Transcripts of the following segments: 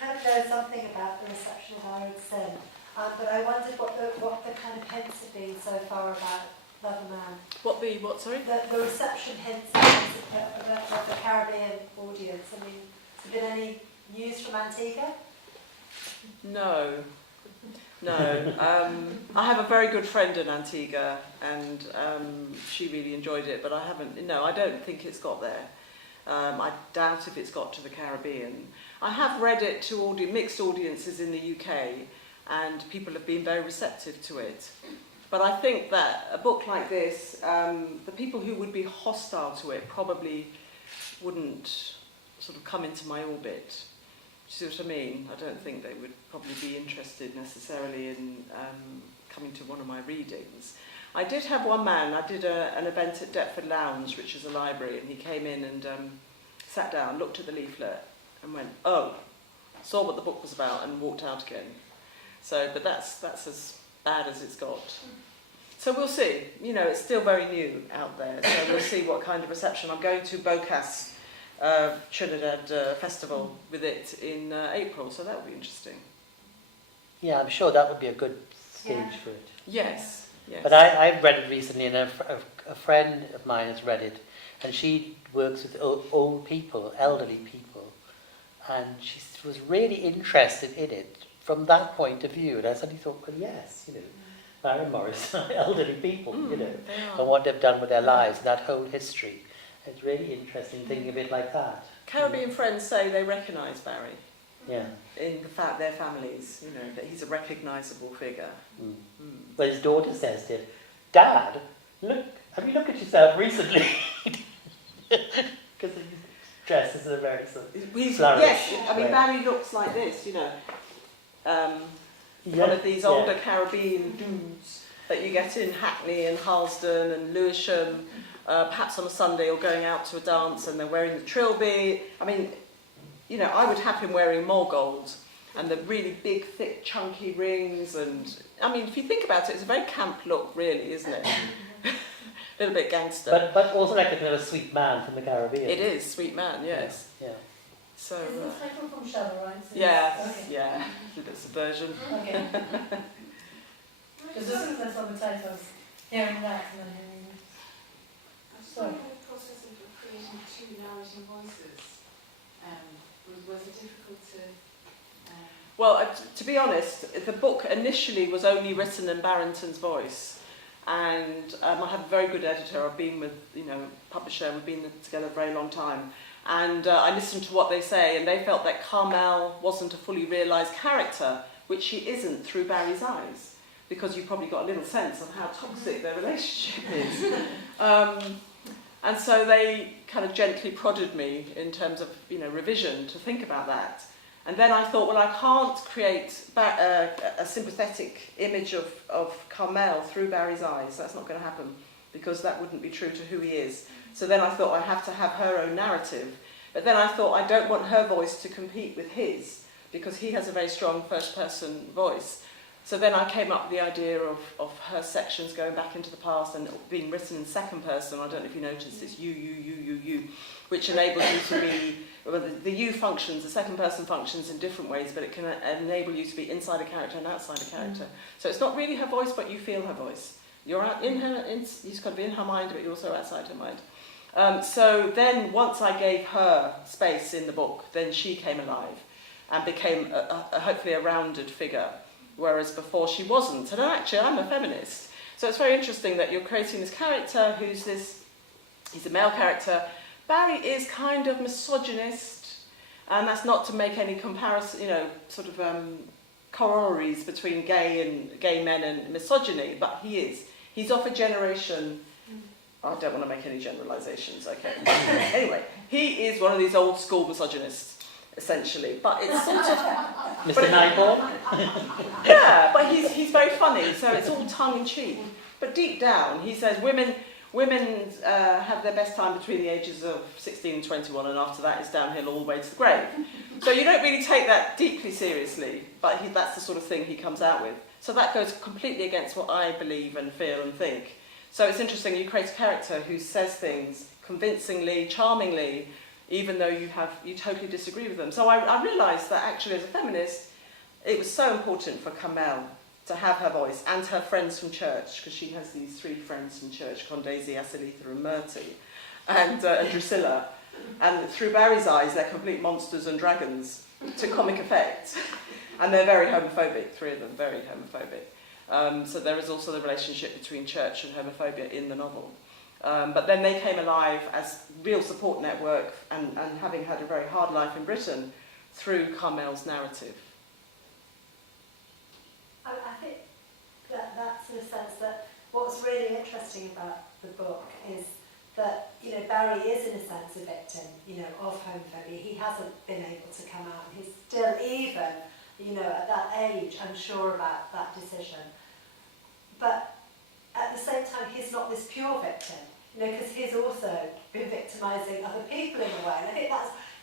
kind of know something about the reception of Arid Sin, but I wondered what the kind of hints have been so far about Loverman. What, sorry? The reception hints about the Caribbean audience. I mean, has there been any news from Antigua? No. I have a very good friend in Antigua, and she really enjoyed it, but I don't think it's got there. I doubt if it's got to the Caribbean. I have read it to mixed audiences in the UK, and people have been very receptive to it. But I think that a book like this, the people who would be hostile to it probably wouldn't sort of come into my orbit. Do you see what I mean? I don't think they would probably be interested necessarily in coming to one of my readings. I did have one man, I did an event at Deptford Lounge, which is a library, and he came in and sat down, looked at the leaflet and went, oh, saw what the book was about and walked out again. So, but that's as bad as it's got. So we'll see. You know, it's still very new out there, so we'll see what kind of reception. I'm going to BOCAS Trinidad Festival with it in April, so that will be interesting. Yeah, I'm sure that would be a good stage for it. Yes. But I've read it recently, and a friend of mine has read it, and she works with old people, elderly people, and she was really interested in it from that point of view. And I suddenly thought, well, yes, you know, Maren Morris, elderly people, you know, and what they've done with their lives, that whole history. It's really interesting thinking of it like that. Caribbean friends say they recognise Barry. Yeah. In the fact their families, you know, that he's a recognisable figure. Well, his daughter says to him, Dad, look, have you looked at yourself recently? Because his dress is a very sort of flourish. Yes, I mean, Barry looks like this, you know. One of these older Caribbean dudes that you get in Hackney and Harlesden and Lewisham, perhaps on a Sunday or going out to a dance and they're wearing the trilby. I mean, you know, I would have him wearing gold and the really big, thick, chunky rings. And I mean, if you think about it, it's a very camp look, really, isn't it? A little bit gangster. But also like a kind of a sweet man from the Caribbean. It is, sweet man, yes. Yeah. Is So, the title from Shudder, right? So yeah, okay. yeah, a little bit subversion. Okay. Because as soon as I saw the title, I was hearing that and then hearing this. So in the process of creating two narrating voices, was it difficult to... Well, to be honest, the book initially was only written in Barrington's voice. And I have a very good editor. I've been with, you know, publisher, we've been together a very long time. And I listened to what they say, and they felt that Carmel wasn't a fully realised character, which she isn't through Barry's eyes, because you've probably got a little sense of how toxic their relationship is. And so they kind of gently prodded me in terms of, you know, revision to think about that. And then I thought, well, I can't create a sympathetic image of Carmel through Barry's eyes. That's not going to happen, because that wouldn't be true to who he is. So then I thought I have to have her own narrative. But then I thought I don't want her voice to compete with his, because he has a very strong first-person voice. So then I came up with the idea of her sections going back into the past and being written in second person. I don't know if you noticed, it's you, which enables you to be... Well, the you functions, the second person functions in different ways, but it can enable you to be inside a character and outside a character. So it's not really her voice, but you feel her voice. You're out in her, you've got to be in her mind, but you're also outside her mind. So then, once I gave her space in the book, then she came alive and became hopefully a rounded figure, whereas before she wasn't. And actually, I'm a feminist. So it's very interesting that you're creating this character he's a male character. Barry is kind of misogynist, and that's not to make any comparison, you know, sort of corollaries between gay men and misogyny, but he is. He's of a generation... I don't want to make any generalisations, okay. Anyway, he is one of these old school misogynists, essentially, but it's sort of... Mr. Naipaul? Yeah, but he's very funny, so it's all tongue-in-cheek. But deep down, he says women have their best time between the ages of 16 and 21, and after that it's downhill all the way to the grave. So you don't really take that deeply seriously, but that's the sort of thing he comes out with. So that goes completely against what I believe and feel and think. So it's interesting, you create a character who says things convincingly, charmingly, even though you totally disagree with them. So I realised that actually as a feminist, it was so important for Carmel to have her voice and her friends from church, because she has these 3 friends from church, Condesi, Asilitha and Murty, and Drusilla. And through Barry's eyes, they're complete monsters and dragons to comic effect. And they're very homophobic, 3 of them, very homophobic. So there is also the relationship between church and homophobia in the novel. But then they came alive as real support network and having had a very hard life in Britain through Carmel's narrative. I think that's in a sense that what's really interesting about the book is that, you know, Barry is in a sense a victim, you know, of homophobia. He hasn't been able to come out, and he's still, even, you know, at that age, unsure about that decision. But at the same time, he's not this pure victim, you know, because he's also been victimising other people in a way. And I think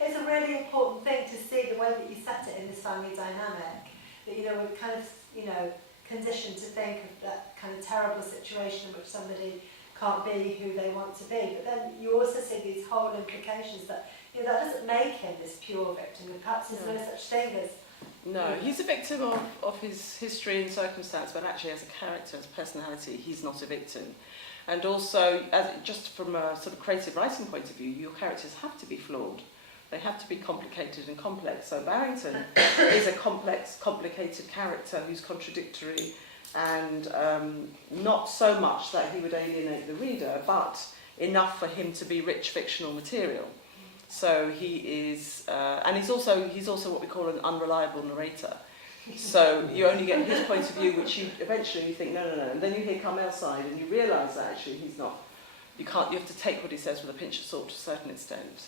it's a really important thing to see the way that you set it in this family dynamic. That, you know, we're kind of, you know, conditioned to think of that kind of terrible situation in which somebody can't be who they want to be. But then you also see these whole implications that, you know, that doesn't make him this pure victim. And perhaps there's no such thing as... No, he's a victim of his history and circumstance, but actually as a character, as a personality, he's not a victim. And also, just from a sort of creative writing point of view, your characters have to be flawed. They have to be complicated and complex. So Barrington is a complex, complicated character who's contradictory and not so much that he would alienate the reader, but enough for him to be rich fictional material. So he is, and he's also what we call an unreliable narrator. So you only get his point of view, which you eventually think no, and then you hear Carmel's side, and you realise that actually he's not. You have to take what he says with a pinch of salt to a certain extent.